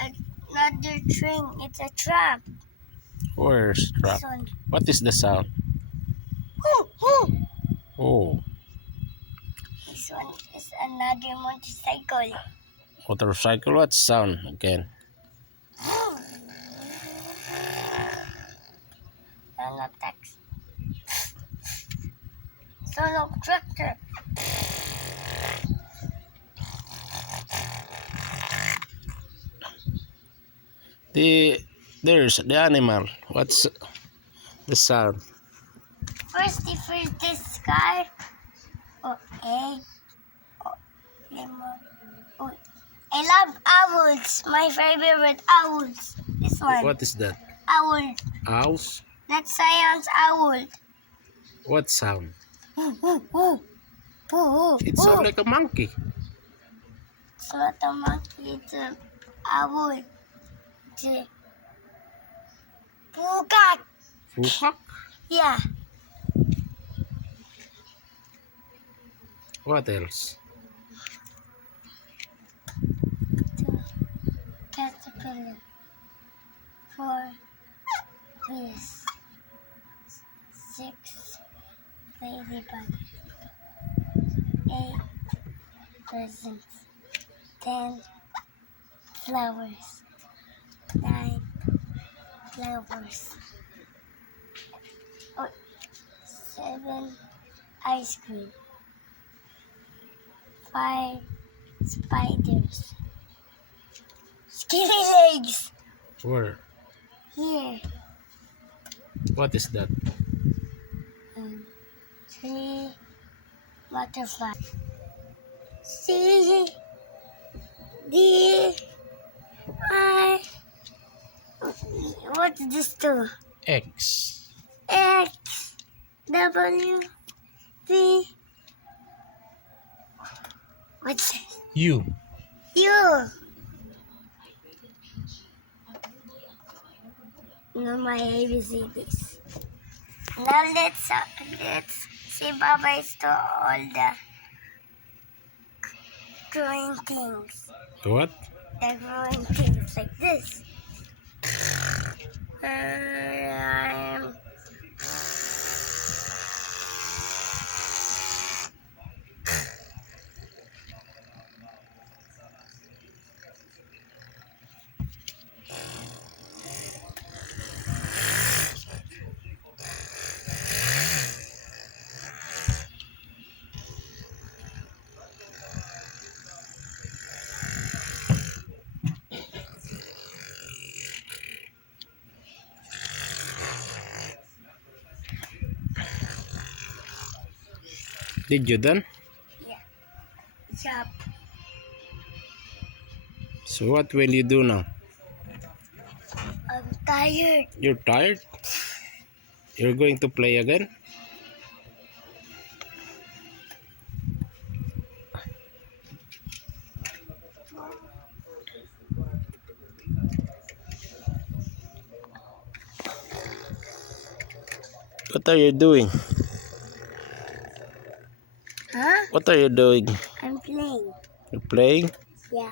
Another train. It's a trap. Where's trap? This one. What is the sound? Oh, This one is another motorcycle. motorcycle. What sound again? Sound of taxi. Sound of tractor. There's the animal. What's the sound? First this car. Oh, eh. Oh, lemon. Oh, I love owls. My favorite owls. This one. What is that? Owl. Owls? That's science owl. What sound? Ooh, It sounds like a monkey. It's not a monkey. It's an owl. It's a peacock. Fukak? Yeah. What else? Caterpillar. 4 bees. 6 ladybug. 8 presents. 10 flowers. 9 flowers. 7 ice cream. 5 spiders. Skinny legs. Where? Here. What is that? 3 butterflies. C D I. What's this two? X. X W V. What's this? U. U. No, my ABCDs. Now let's say bye-bye to all the growing things. What? The growing things like this. Did you done? Yeah. Yup. So what will you do now? I'm tired. You're tired? You're going to play again? What are you doing? Huh? What are you doing? I'm playing. You're playing? Yeah.